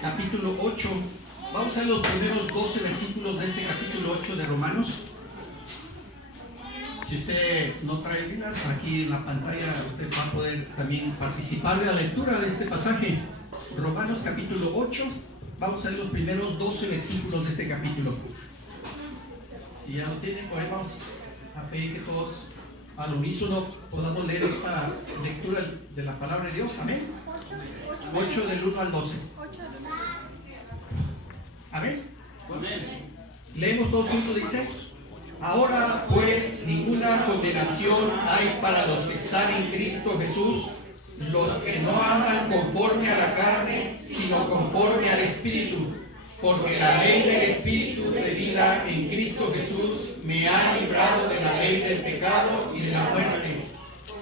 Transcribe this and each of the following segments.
capítulo 8. Vamos a ver los primeros 12 versículos de este capítulo 8 de Romanos. Si usted no trae Biblia, aquí en la pantalla usted va a poder también participar de la lectura de este pasaje. Romanos capítulo 8. Vamos a ver los primeros 12 versículos de este capítulo. Si ya lo tienen, pues vamos a pedir que todos al unísono podamos leer esta lectura de la palabra de Dios. Amén. 8 del 1 al 12. Amén. Leemos todos juntos, dice: ahora pues ninguna condenación hay para los que están en Cristo Jesús, los que no andan conforme a la carne, sino conforme al Espíritu. Porque la ley del Espíritu de vida en Cristo Jesús me ha librado de la ley del pecado y de la muerte.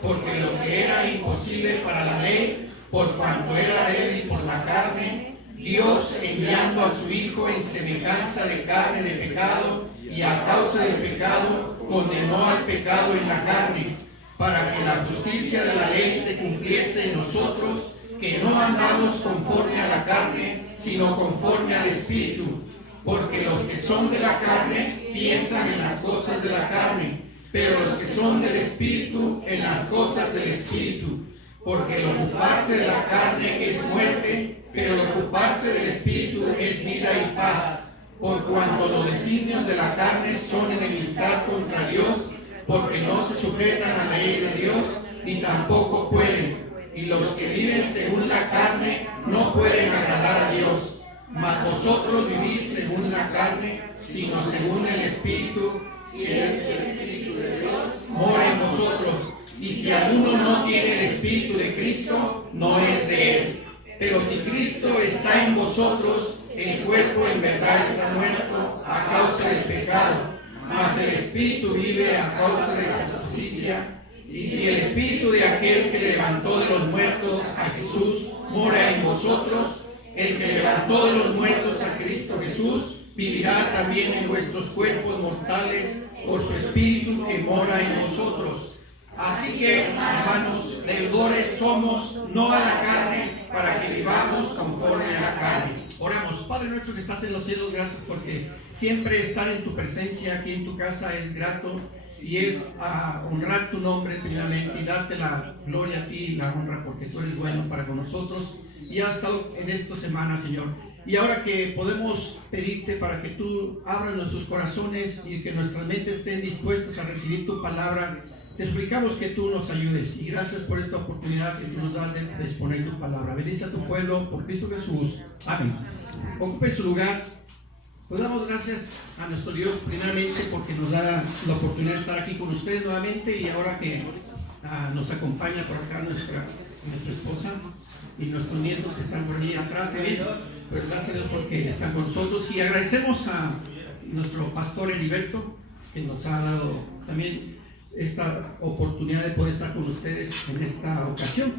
Porque lo que era imposible para la ley, por cuanto era débil por la carne, Dios, enviando a su Hijo en semejanza de carne de pecado, y a causa del pecado, condenó al pecado en la carne, para que la justicia de la ley se cumpliese en nosotros, que no andamos conforme a la carne, sino conforme al Espíritu. Porque los que son de la carne piensan en las cosas de la carne, pero los que son del Espíritu en las cosas del Espíritu. Porque el ocuparse de la carne es muerte, pero el ocuparse del Espíritu es vida y paz. Por cuanto los designios de la carne son enemistad contra Dios, porque no se sujetan a la ley de Dios, ni tampoco pueden. Y los que viven según la carne no pueden agradar a Dios. Mas vosotros vivís según la carne, sino según el Espíritu, si es que el Espíritu de Dios mora en vosotros. Y si alguno no tiene el Espíritu de Cristo, no es de él. Pero si Cristo está en vosotros, el cuerpo en verdad está muerto a causa del pecado, mas el Espíritu vive a causa de la justicia. Y si el Espíritu de aquel que levantó de los muertos a Jesús mora en vosotros, el que levantó de los muertos a Cristo Jesús vivirá también en vuestros cuerpos mortales por su Espíritu que mora en vosotros. Así que, hermanos, deudores somos, no a la carne, para que vivamos conforme a la carne. Oramos. Padre nuestro que estás en los cielos, gracias porque siempre estar en tu presencia aquí en tu casa es grato. Y es honrar tu nombre primeramente y darte la gloria a ti y la honra porque tú eres bueno para con nosotros y has estado en esta semana, Señor. Y ahora que podemos pedirte para que tú abras nuestros corazones y que nuestras mentes estén dispuestas a recibir tu palabra, te suplicamos que tú nos ayudes. Y gracias por esta oportunidad que tú nos das de exponer tu palabra. Bendice a tu pueblo por Cristo Jesús. Amén. Ocupe su lugar. Pues damos gracias a nuestro Dios primeramente porque nos da la oportunidad de estar aquí con ustedes nuevamente y ahora que nos acompaña por acá nuestra esposa y nuestros nietos que están por ahí atrás de él, pues gracias a Dios porque están con nosotros y agradecemos a nuestro pastor Heriberto que nos ha dado también esta oportunidad de poder estar con ustedes en esta ocasión.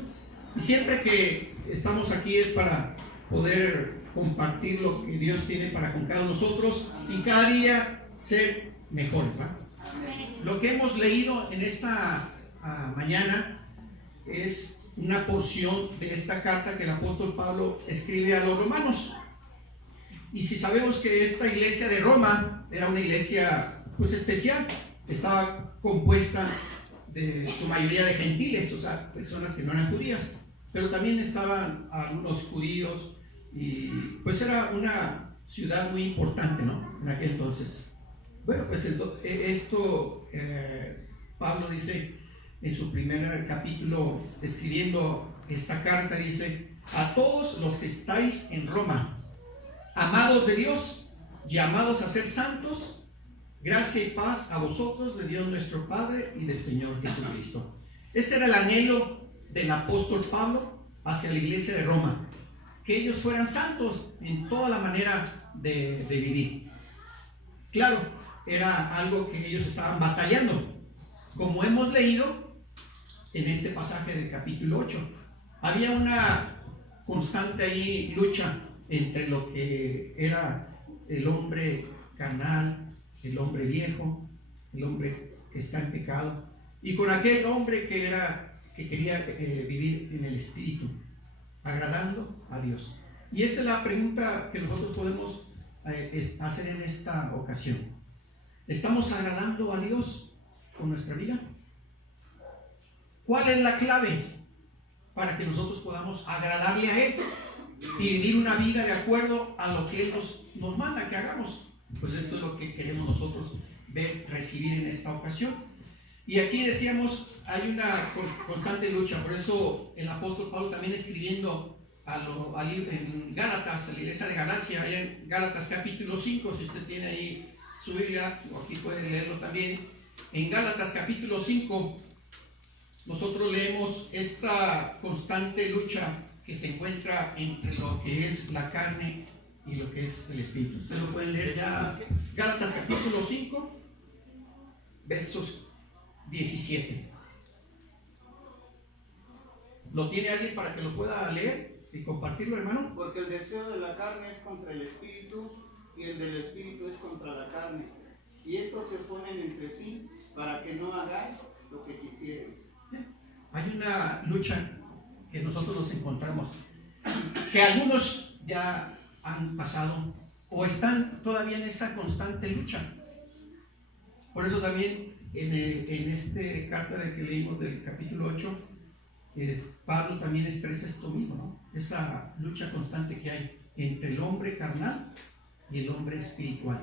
Y siempre que estamos aquí es para poder compartir lo que Dios tiene para con cada uno de nosotros y cada día ser mejores, ¿verdad? Lo que hemos leído en esta mañana es una porción de esta carta que el apóstol Pablo escribe a los romanos. Y si sabemos que esta iglesia de Roma era una iglesia pues especial, estaba compuesta de su mayoría de gentiles, o sea, personas que no eran judías, pero también estaban algunos judíos. Y pues era una ciudad muy importante, ¿no? En aquel entonces. Bueno, pues Pablo dice en su primer capítulo, escribiendo esta carta, dice: a todos los que estáis en Roma, amados de Dios, llamados a ser santos, gracia y paz a vosotros de Dios nuestro Padre y del Señor Jesucristo. Ese era el anhelo del apóstol Pablo hacia la iglesia de Roma, que ellos fueran santos en toda la manera de vivir. Claro, era algo que ellos estaban batallando, como hemos leído en este pasaje del capítulo 8. Había una constante ahí lucha entre lo que era el hombre carnal, el hombre viejo, el hombre que está en pecado, y con aquel hombre que quería vivir en el Espíritu, agradando a Dios. Y esa es la pregunta que nosotros podemos hacer en esta ocasión. ¿Estamos agradando a Dios con nuestra vida? ¿Cuál es la clave para que nosotros podamos agradarle a Él y vivir una vida de acuerdo a lo que Él nos manda que hagamos? Pues esto es lo que queremos nosotros ver, recibir en esta ocasión. Y aquí decíamos, hay una constante lucha. Por eso el apóstol Pablo también escribiendo en Gálatas, a la iglesia de Galacia, allá en Gálatas capítulo 5, si usted tiene ahí su Biblia, o aquí puede leerlo también. En Gálatas capítulo 5 nosotros leemos esta constante lucha que se encuentra entre lo que es la carne y lo que es el espíritu. Ustedes lo pueden leer ya, Gálatas capítulo 5, versos 17. ¿Lo tiene alguien para que lo pueda leer y compartirlo, hermano? Porque el deseo de la carne es contra el espíritu y el del espíritu es contra la carne. Y estos se oponen entre sí para que no hagáis lo que quisierais. Hay una lucha que nosotros nos encontramos, que algunos ya han pasado o están todavía en esa constante lucha. Por eso también en este carta de que leímos del capítulo 8, Pablo también expresa esto mismo, ¿no? Esa lucha constante que hay entre el hombre carnal y el hombre espiritual,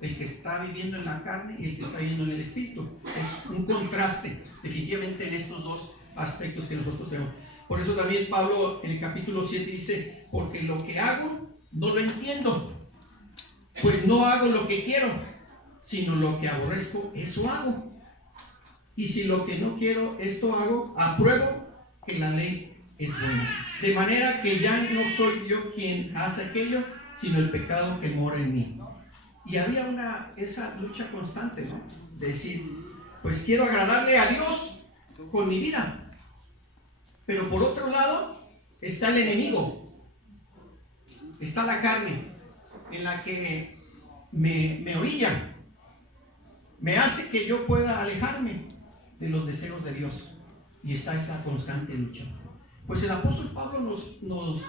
el que está viviendo en la carne y el que está viviendo en el espíritu. Es un contraste definitivamente en estos dos aspectos que nosotros tenemos. Por eso también Pablo en el capítulo 7 dice: porque lo que hago no lo entiendo, pues no hago lo que quiero, sino lo que aborrezco, eso hago. Y si lo que no quiero, esto hago, apruebo que la ley es buena. De manera que ya no soy yo quien hace aquello, sino el pecado que mora en mí. Y había esa lucha constante, ¿no? De decir, pues quiero agradarle a Dios con mi vida. Pero por otro lado está el enemigo, está la carne, en la que me orilla, me hace que yo pueda alejarme de los deseos de Dios. Y está esa constante lucha. Pues el apóstol Pablo nos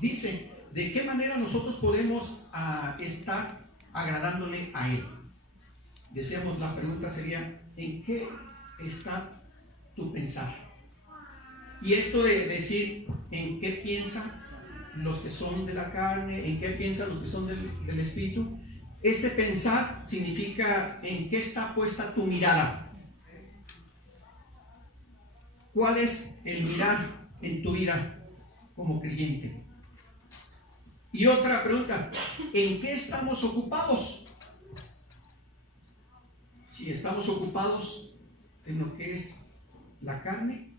dice de qué manera nosotros podemos estar agradándole a Él. Decíamos, la pregunta sería: ¿en qué está tu pensar? Y esto de decir en qué piensan los que son de la carne, en qué piensan los que son del espíritu, ese pensar significa en qué está puesta tu mirada. ¿Cuál es el mirar en tu vida como creyente? Y otra pregunta: ¿en qué estamos ocupados? Si estamos ocupados en lo que es la carne,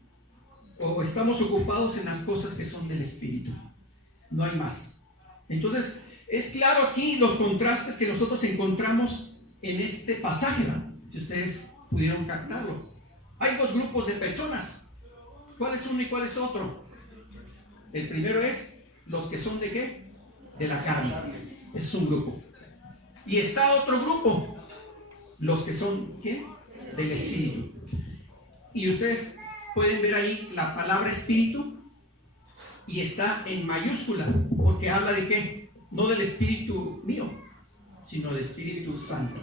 o estamos ocupados en las cosas que son del espíritu. No hay más. Entonces, es claro aquí los contrastes que nosotros encontramos en este pasaje, ¿no? Si ustedes pudieron captarlo. Hay dos grupos de personas. ¿Cuál es uno y cuál es otro? El primero es los que son ¿de qué? De la carne. Ese es un grupo. Y está otro grupo, los que son ¿qué? Del espíritu. Y ustedes pueden ver ahí la palabra espíritu, y está en mayúscula, porque habla de ¿qué? No del espíritu mío, sino del Espíritu Santo.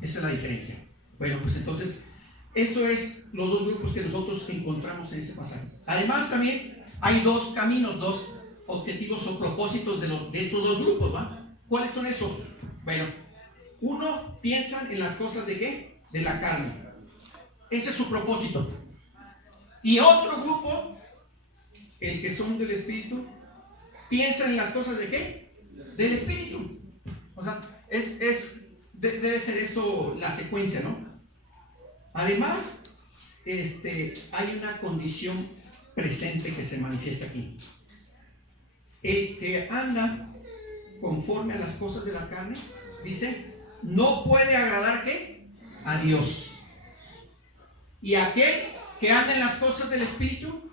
Esa es la diferencia. Bueno, pues entonces eso es los dos grupos que nosotros encontramos en ese pasaje. Además también hay dos caminos, dos objetivos o propósitos de estos dos grupos, ¿va? ¿Cuáles son esos? Bueno, uno piensa en las cosas ¿de qué? De la carne. Ese es su propósito. Y otro grupo, el que son del espíritu, piensa en las cosas ¿de qué? Del espíritu. O sea, debe ser esto la secuencia, ¿no? Además, hay una condición presente que se manifiesta aquí. El que anda conforme a las cosas de la carne, dice, no puede agradar ¿qué? A Dios. Y aquel que anda en las cosas del espíritu,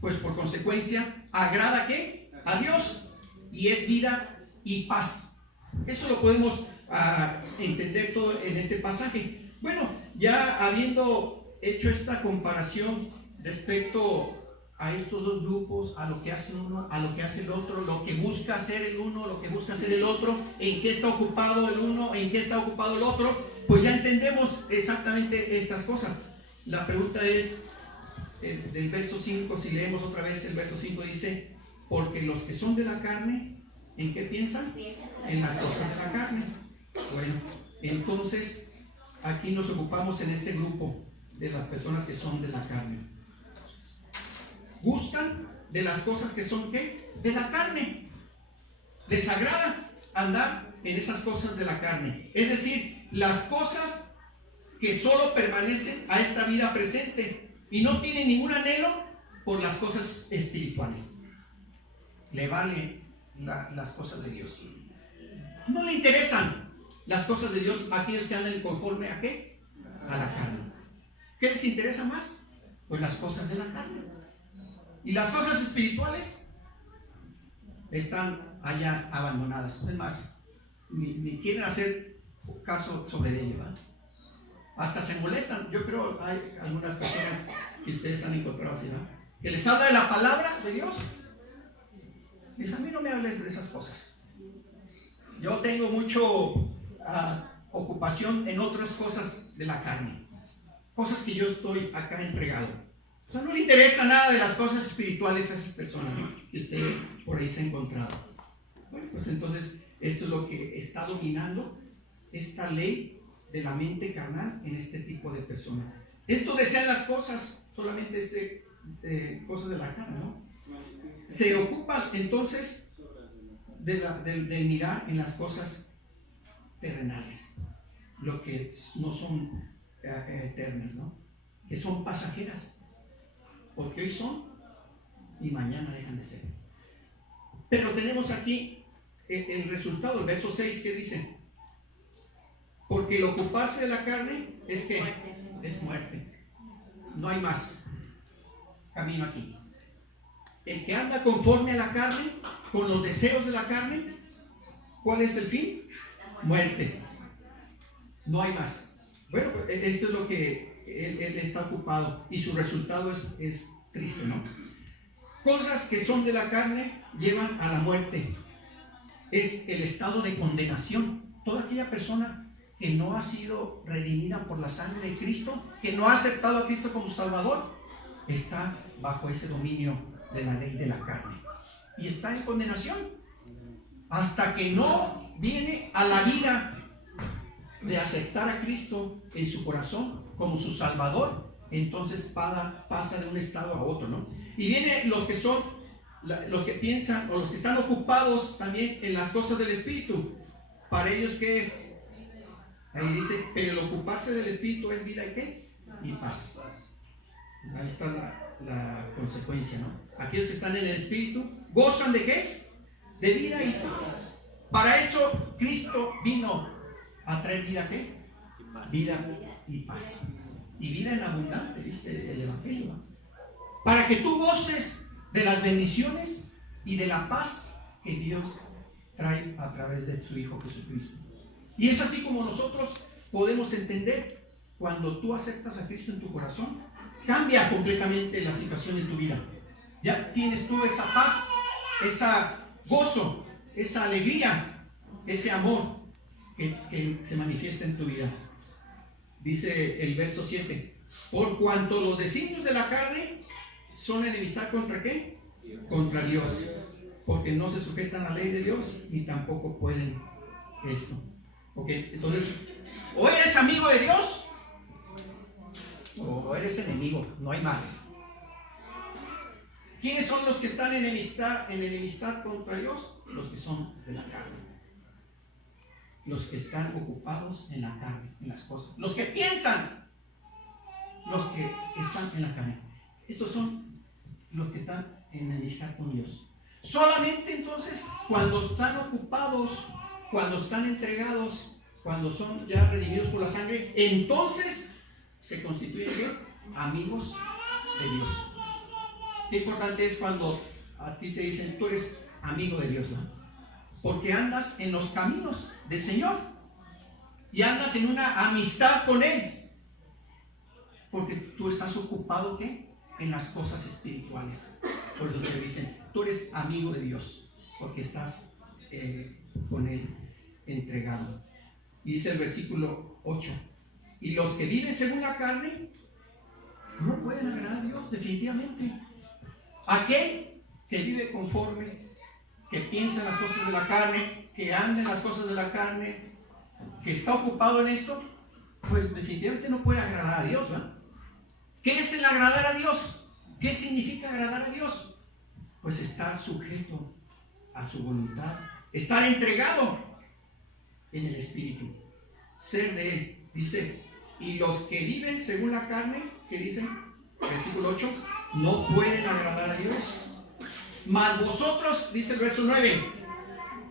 pues por consecuencia agrada ¿qué? A Dios, y es vida y paz. Eso lo podemos entender todo en este pasaje. Bueno, ya habiendo hecho esta comparación respecto a estos dos grupos, a lo que hace uno, a lo que hace el otro, lo que busca hacer el uno, lo que busca hacer el otro, en qué está ocupado el uno, en qué está ocupado el otro, pues ya entendemos exactamente estas cosas. La pregunta es, del verso 5, si leemos otra vez el verso 5 dice, porque los que son de la carne, ¿en qué piensan? En las cosas de la carne. Bueno, entonces aquí nos ocupamos en este grupo de las personas que son de la carne. Gustan de las cosas que son ¿qué? De la carne. Les agrada andar en esas cosas de la carne. Es decir, las cosas que solo permanecen a esta vida presente y no tienen ningún anhelo por las cosas espirituales. Le vale las cosas de Dios. No le interesan las cosas de Dios a aquellos que andan conforme a ¿qué? A la carne. ¿Qué les interesa más? Pues las cosas de la carne. Y las cosas espirituales están allá abandonadas. Es más, ni quieren hacer caso sobre ello, ¿verdad? Hasta se molestan. Yo creo hay algunas personas que ustedes han encontrado así, ¿no? Que les habla de la palabra de Dios. Dice, a mí no me hables de esas cosas. Yo tengo mucho ocupación en otras cosas de la carne. Cosas que yo estoy acá entregado. O sea, no le interesa nada de las cosas espirituales a esas personas, ¿no? Que usted por ahí se ha encontrado. Bueno, pues entonces esto es lo que está dominando esta ley de la mente carnal en este tipo de personas. Esto desean las cosas, solamente cosas de la carne, ¿no? Se ocupan entonces de mirar en las cosas terrenales, lo que no son eternas, ¿no? Que son pasajeras, porque hoy son y mañana dejan de ser. Pero tenemos aquí el resultado, el verso 6, que dice, porque el ocuparse de la carne es que es muerte, no hay más camino aquí. El que anda conforme a la carne, con los deseos de la carne, ¿cuál es el fin? Muerte, no hay más. Bueno, esto es lo que él está ocupado y su resultado es triste, ¿no? Cosas que son de la carne llevan a la muerte. Es el estado de condenación. Toda aquella persona que no ha sido redimida por la sangre de Cristo, que no ha aceptado a Cristo como Salvador, está bajo ese dominio de la ley de la carne y está en condenación hasta que no viene a la vida de aceptar a Cristo en su corazón como su Salvador. Entonces pasa de un estado a otro, ¿no? Y vienen los que piensan o los que están ocupados también en las cosas del Espíritu. Para ellos, ¿qué es? Ahí dice, pero el ocuparse del Espíritu es vida y ¿qué? Y paz. Ahí está la consecuencia, ¿no? Aquellos que están en el Espíritu gozan de ¿qué? De vida y paz. Para eso Cristo vino a traer vida, ¿qué? Vida y paz. Y vida en abundante, dice el Evangelio, ¿no? Para que tú goces de las bendiciones y de la paz que Dios trae a través de su Hijo Jesucristo. Y es así como nosotros podemos entender, cuando tú aceptas a Cristo en tu corazón, cambia completamente la situación en tu vida. Ya tienes tú esa paz, ese gozo, esa alegría, ese amor que se manifiesta en tu vida. Dice el verso 7, por cuanto los designios de la carne son enemistad ¿contra qué? Contra Dios, porque no se sujetan a la ley de Dios ni tampoco pueden esto. Ok, entonces, o eres amigo de Dios o eres enemigo, no hay más. ¿Quiénes son los que están en enemistad contra Dios? Los que son de la carne. Los que están ocupados en la carne, en las cosas. Los que piensan, los que están en la carne. Estos son los que están en enemistad con Dios. Solamente entonces, cuando están ocupados, cuando están entregados, cuando son ya redimidos por la sangre, entonces se constituyen ¿qué? Amigos de Dios. Qué importante es cuando a ti te dicen, tú eres amigo de Dios, ¿no? Porque andas en los caminos del Señor y andas en una amistad con Él, porque tú estás ocupado ¿qué? en las cosas espirituales. Por eso te dicen, tú eres amigo de Dios, porque estás con Él entregado. Y dice el versículo 8, y los que viven según la carne no pueden agradar a Dios, definitivamente. Aquel que vive conforme, que piensa en las cosas de la carne, que anda en las cosas de la carne, que está ocupado en esto, pues definitivamente no puede agradar a Dios, ¿verdad? ¿Qué es el agradar a Dios? ¿Qué significa agradar a Dios? Pues estar sujeto a su voluntad, estar entregado en el Espíritu, ser de Él. Dice, y los que viven según la carne, ¿qué dice? Versículo 8, no pueden agradar a Dios. Mas vosotros, dice el verso 9,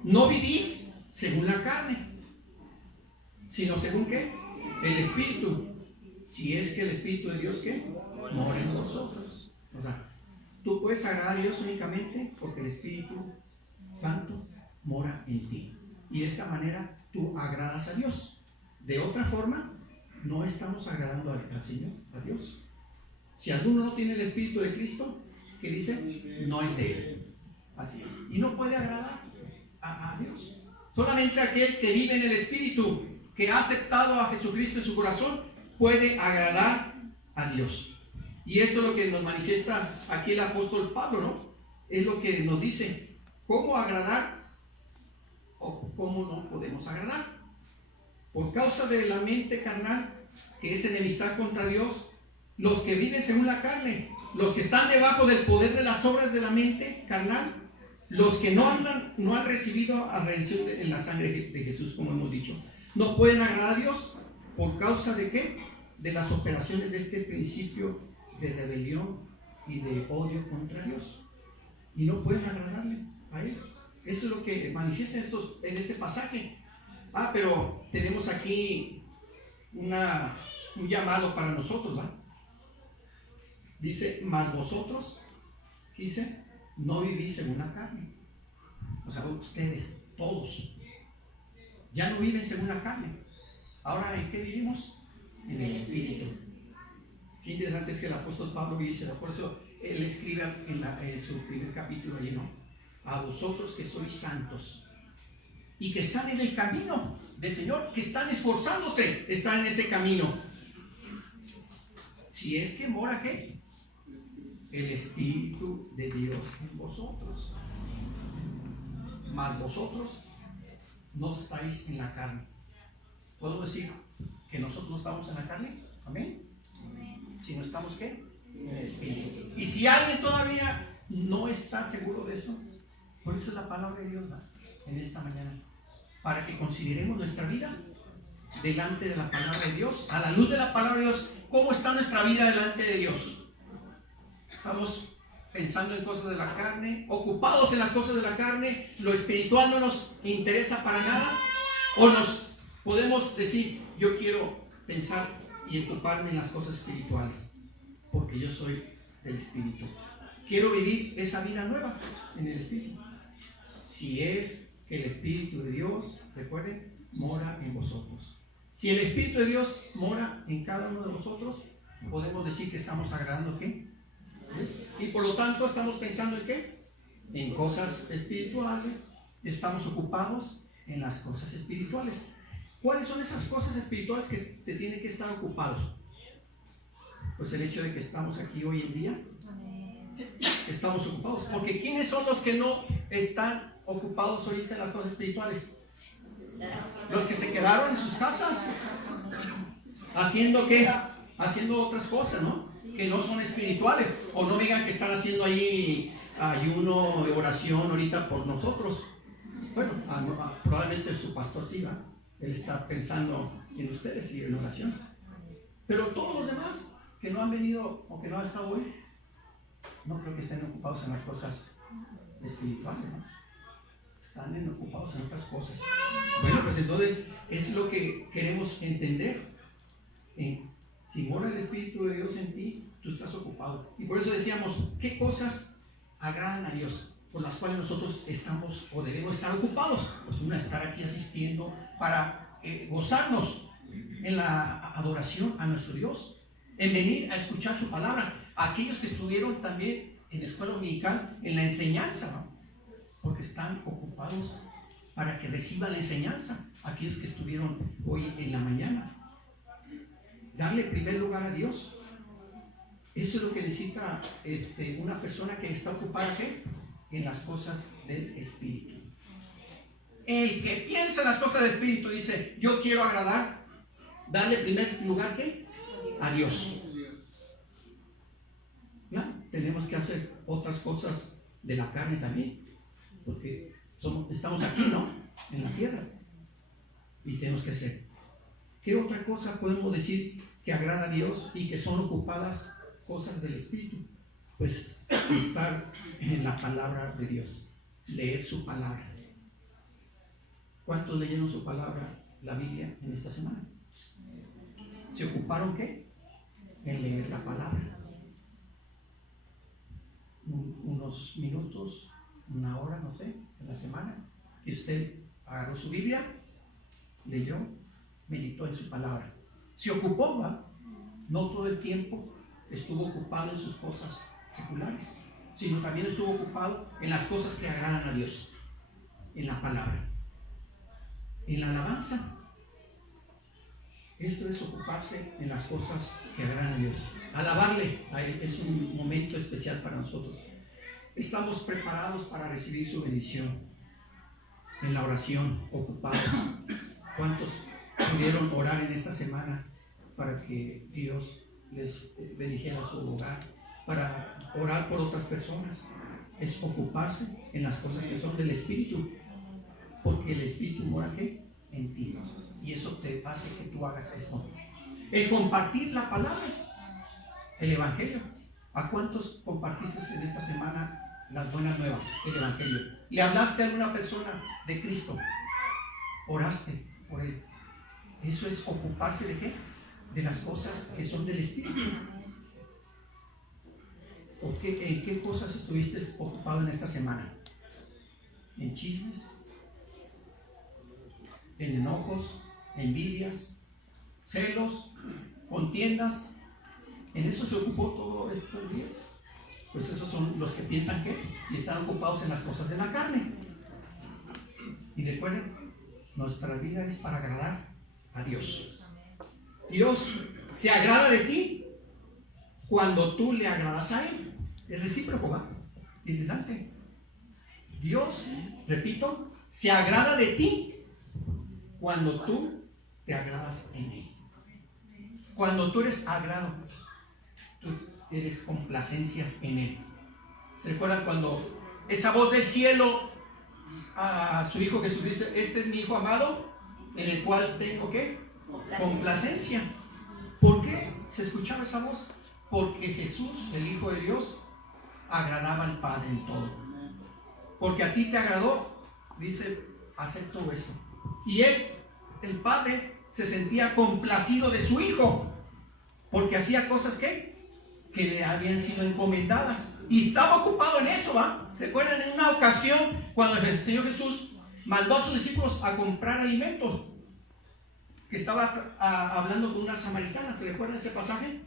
no vivís según la carne, sino según ¿qué? El Espíritu. Si es que el Espíritu de Dios, ¿qué? Mora en vosotros. O sea, tú puedes agradar a Dios únicamente porque el Espíritu Santo mora en ti. Y de esta manera tú agradas a Dios. De otra forma, no estamos agradando al Señor, a Dios. Si alguno no tiene el Espíritu de Cristo, ¿qué dice? No es de Él. Así es. Y no puede agradar a Dios. Solamente aquel que vive en el Espíritu, que ha aceptado a Jesucristo en su corazón, puede agradar a Dios. Y esto es lo que nos manifiesta aquí el apóstol Pablo, ¿no? Es lo que nos dice, cómo agradar o cómo no podemos agradar. Por causa de la mente carnal, que es enemistad contra Dios, los que viven según la carne, los que están debajo del poder de las obras de la mente carnal, los que no han recibido la redención en la sangre de Jesús, como hemos dicho, no pueden agradar a Dios. ¿Por causa de qué? De las operaciones de este principio de rebelión y de odio contra Dios. Y no pueden agradarle a Él. Eso es lo que manifiesta en este pasaje. Pero tenemos aquí un llamado para nosotros, ¿va? Dice, mas vosotros, ¿qué dice? No vivís según la carne. O sea, ustedes, todos, ya no viven según la carne. Ahora, ¿en qué vivimos? En el Espíritu. Qué interesante es que el apóstol Pablo dice, por eso él escribe en su primer capítulo allí, ¿no? A vosotros que sois santos y que están en el camino del Señor, que están esforzándose, están en ese camino. Si es que mora, ¿qué? El Espíritu de Dios en vosotros. Mas vosotros no estáis en la carne. ¿Podemos decir que nosotros no estamos en la carne? ¿Amén? Si no estamos, ¿qué? En el Espíritu. Y si alguien todavía no está seguro de eso, por eso es la palabra de Dios, ¿no? En esta mañana, para que consideremos nuestra vida delante de la palabra de Dios, a la luz de la palabra de Dios. ¿Cómo está nuestra vida delante de Dios? Estamos pensando en cosas de la carne, ocupados en las cosas de la carne, lo espiritual no nos interesa para nada, o nos podemos decir, yo quiero pensar y ocuparme en las cosas espirituales, porque yo soy del Espíritu. Quiero vivir esa vida nueva en el Espíritu. Si es que el Espíritu de Dios, recuerden, mora en vosotros. Si el Espíritu de Dios mora en cada uno de nosotros, podemos decir que estamos agradando ¿qué? Y por lo tanto estamos pensando en ¿qué? En cosas espirituales, estamos ocupados en las cosas espirituales. ¿Cuáles son esas cosas espirituales que te tienen que estar ocupados? Pues el hecho de que estamos aquí hoy en día, estamos ocupados. Porque ¿quiénes son los que no están ocupados ahorita en las cosas espirituales? Los que se quedaron en sus casas, haciendo ¿qué? Haciendo otras cosas, ¿no? Que no son espirituales. O no digan que están haciendo ahí ayuno, oración ahorita por nosotros. Bueno, probablemente su pastor sí, ¿va? Él está pensando en ustedes y en oración. Pero todos los demás que no han venido o que no han estado hoy, no creo que estén ocupados en las cosas espirituales, ¿no? Están ocupados en otras cosas. Bueno, pues entonces es lo que queremos entender. Si mora el Espíritu de Dios en ti, tú estás ocupado. Y por eso decíamos, ¿qué cosas agradan a Dios? Por las cuales nosotros estamos o debemos estar ocupados. Pues una, estar aquí asistiendo para gozarnos en la adoración a nuestro Dios, en venir a escuchar su palabra. aquellos que estuvieron también en la escuela dominical, en la enseñanza, ¿no? Porque están ocupados para que reciban la enseñanza, aquellos que estuvieron hoy en la mañana. Darle primer lugar a Dios. Eso es lo que necesita una persona que está ocupada, ¿qué? En las cosas del Espíritu. El que piensa en las cosas del Espíritu dice, yo quiero agradar, darle primer lugar, ¿qué? A Dios. ¿No? Tenemos que hacer otras cosas de la carne también, porque estamos aquí, ¿no? En la tierra. Y tenemos que hacer. ¿Qué otra cosa podemos decir que agrada a Dios y que son ocupadas cosas del Espíritu? Pues estar en la palabra de Dios, leer su palabra. ¿Cuántos leyeron su palabra, la Biblia, en esta semana? ¿Se ocuparon qué? En leer la palabra. Unos minutos, una hora, no sé, en la semana, que usted agarró su Biblia, leyó, meditó en su palabra. Se ocupó, ¿va? No todo el tiempo estuvo ocupado en sus cosas seculares, sino también estuvo ocupado en las cosas que agradan a Dios, en la palabra, en la alabanza. Esto es ocuparse en las cosas que agradan a Dios. Alabarle a Él es un momento especial para nosotros. Estamos preparados para recibir su bendición. En la oración, ocupados. ¿Cuántos pudieron orar en esta semana para que Dios les bendijera su hogar? Para orar por otras personas. Es ocuparse en las cosas que son del Espíritu. Porque el Espíritu mora ¿qué? En ti. Y eso te hace que tú hagas esto. El compartir la palabra, el Evangelio. ¿A cuántos compartiste en esta semana las buenas nuevas, el Evangelio? ¿Le hablaste a alguna persona de Cristo? ¿Oraste por él? Eso es ocuparse de qué? De las cosas que son del Espíritu. ¿En qué cosas estuviste ocupado en esta semana? ¿En chismes? ¿En enojos? ¿Envidias? ¿Celos? ¿Contiendas? ¿En eso se ocupó todos estos días? Pues esos son los que piensan que y están ocupados en las cosas de la carne. Y recuerden, nuestra vida es para agradar a Dios. Dios se agrada de ti cuando tú le agradas a Él. Es recíproco, ¿va? Interesante. Dios, repito, se agrada de ti cuando tú te agradas en Él. Cuando tú eres agrado, tú eres complacencia en Él. ¿Se recuerdan cuando esa voz del cielo a su Hijo Jesucristo? Este es mi Hijo amado, en el cual tengo ¿qué? Complacencia. ¿Por qué se escuchaba esa voz? Porque Jesús, el Hijo de Dios, agradaba al Padre en todo. Porque a ti te agradó, dice, acepto esto. Y él, el Padre, se sentía complacido de su Hijo, porque hacía cosas que le habían sido encomendadas. Y estaba ocupado en eso, ¿va? ¿Se acuerdan en una ocasión cuando el Señor Jesús mandó a sus discípulos a comprar alimentos? Que estaba hablando con una samaritana. ¿Se recuerdan ese pasaje?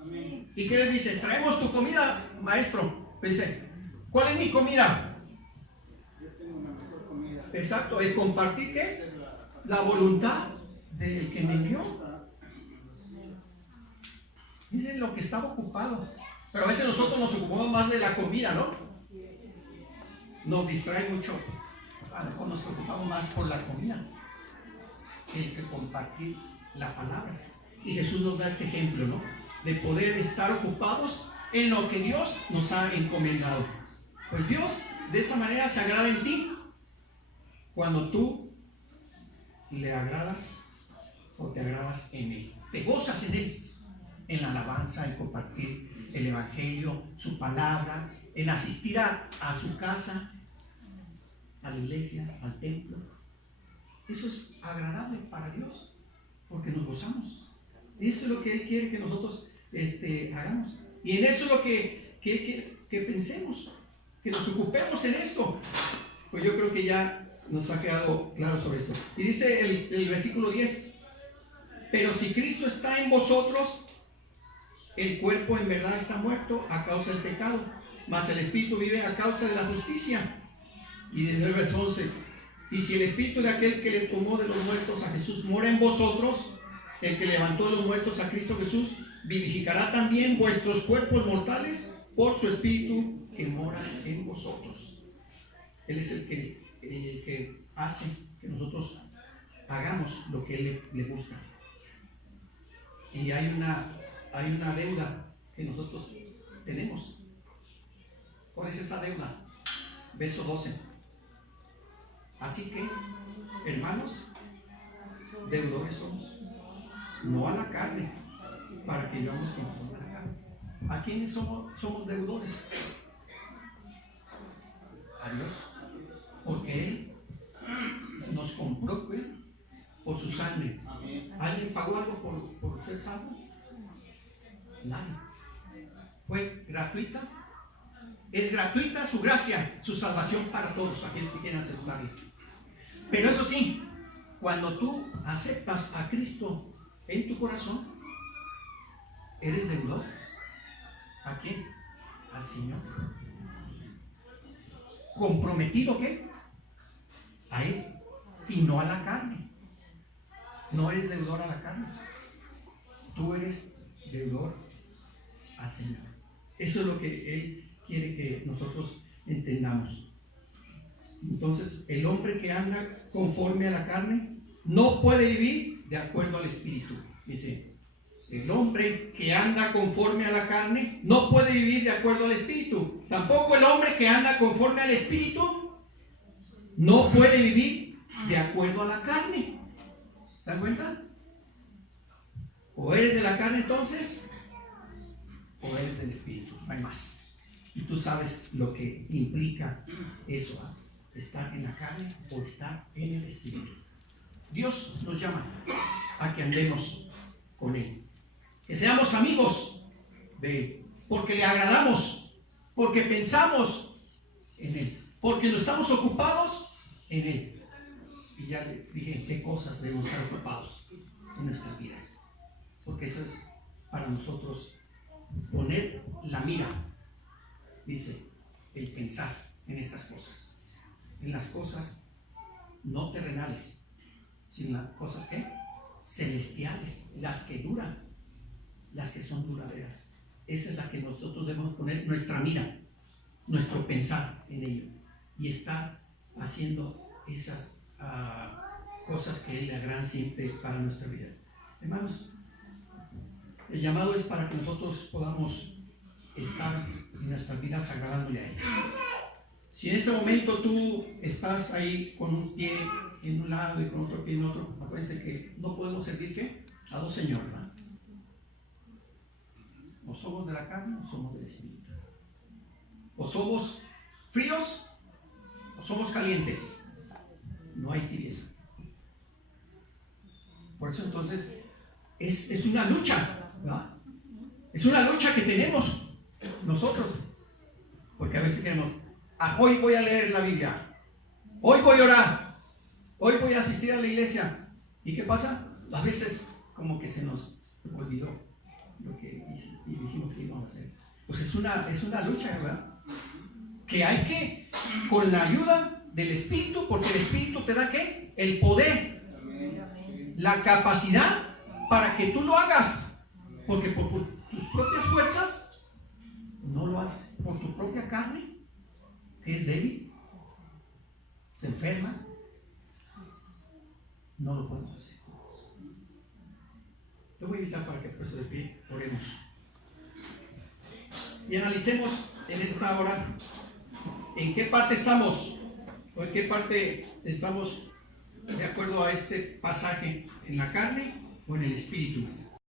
Amén. ¿Y qué les dice? Traemos tu comida, maestro. Dice, ¿cuál es mi comida? Yo tengo una mejor comida. Exacto, el compartir ¿qué? La voluntad del que me envió. Miren lo que estaba ocupado. Pero a veces nosotros nos ocupamos más de la comida, ¿no? Nos distrae mucho. A lo mejor nos preocupamos más por la comida que compartir la palabra. Y Jesús nos da este ejemplo, ¿no? De poder estar ocupados en lo que Dios nos ha encomendado. Pues Dios de esta manera se agrada en ti cuando tú le agradas o te agradas en Él. Te gozas en Él, en la alabanza, en compartir el Evangelio, su palabra, en asistir a su casa, a la iglesia, al templo. Eso es agradable para Dios, porque nos gozamos. Eso es lo que Él quiere que nosotros hagamos. Y en eso es lo que Él quiere que pensemos, que nos ocupemos en esto. Pues yo creo que ya nos ha quedado claro sobre esto. Y dice el versículo 10, pero si Cristo está en vosotros, el cuerpo en verdad está muerto a causa del pecado, mas el espíritu vive a causa de la justicia. Y desde el verso 11, y si el espíritu de aquel que le tomó de los muertos a Jesús mora en vosotros, el que levantó de los muertos a Cristo Jesús, vivificará también vuestros cuerpos mortales por su espíritu que mora en vosotros. Él es el que hace que nosotros hagamos lo que Él le gusta. Y hay una deuda que nosotros tenemos. ¿Cuál es esa deuda? Verso 12. Así que, hermanos, deudores somos, no a la carne, para que vivamos conforme a la carne. ¿A quiénes somos deudores? A Dios, porque Él nos compró por su sangre. ¿Alguien pagó algo por ser salvo? Nadie. Fue gratuita. Es gratuita su gracia, su salvación para todos aquellos que quieran aceptarlo. Pero eso sí, cuando tú aceptas a Cristo en tu corazón, eres deudor. ¿A quién? Al Señor. ¿Comprometido qué? A Él y no a la carne. No eres deudor a la carne. Tú eres deudor al Señor. Eso es lo que Él quiere que nosotros entendamos. Entonces, el hombre que anda conforme a la carne no puede vivir de acuerdo al Espíritu. Dice, el hombre que anda conforme a la carne no puede vivir de acuerdo al Espíritu. Tampoco el hombre que anda conforme al Espíritu no puede vivir de acuerdo a la carne. ¿Se dan cuenta? O eres de la carne entonces, o eres del Espíritu. No hay más. Y tú sabes lo que implica eso, ¿eh? Estar en la carne o estar en el Espíritu. Dios nos llama a que andemos con Él, que seamos amigos de Él, porque le agradamos, porque pensamos en Él, porque no estamos ocupados en Él. Y ya les dije en qué cosas debemos estar ocupados en nuestras vidas, porque eso es para nosotros poner la mira, dice, el pensar en estas cosas, en las cosas no terrenales, sino en las cosas ¿qué? Celestiales, las que duran, las que son duraderas. Esa es la que nosotros debemos poner nuestra mira, nuestro pensar en ello, y estar haciendo esas cosas que Él le agradan siempre para nuestra vida. Hermanos, el llamado es para que nosotros podamos estar en nuestras vidas agradándole a Él. Si en este momento tú estás ahí con un pie en un lado y con otro pie en otro, acuérdense que no podemos servir ¿qué? A dos señores, ¿verdad? O somos de la carne o somos del Espíritu. O somos fríos o somos calientes. No hay tibieza. Por eso entonces es una lucha, ¿verdad? Es una lucha que tenemos nosotros. Porque a veces queremos, hoy voy a leer la Biblia, hoy voy a orar, hoy voy a asistir a la iglesia. ¿Y qué pasa? A veces como que se nos olvidó lo que y dijimos que íbamos a hacer. Pues es una lucha, ¿verdad? Que hay que, con la ayuda del Espíritu, porque el Espíritu te da ¿qué? El poder, la capacidad para que tú lo hagas, porque por tus propias fuerzas no lo haces, por tu propia carne, que es débil, se enferma, no lo podemos hacer. Te voy a invitar para que puesto de pie oremos y analicemos en esta hora en qué parte estamos, o en qué parte estamos de acuerdo a este pasaje, en la carne o en el Espíritu.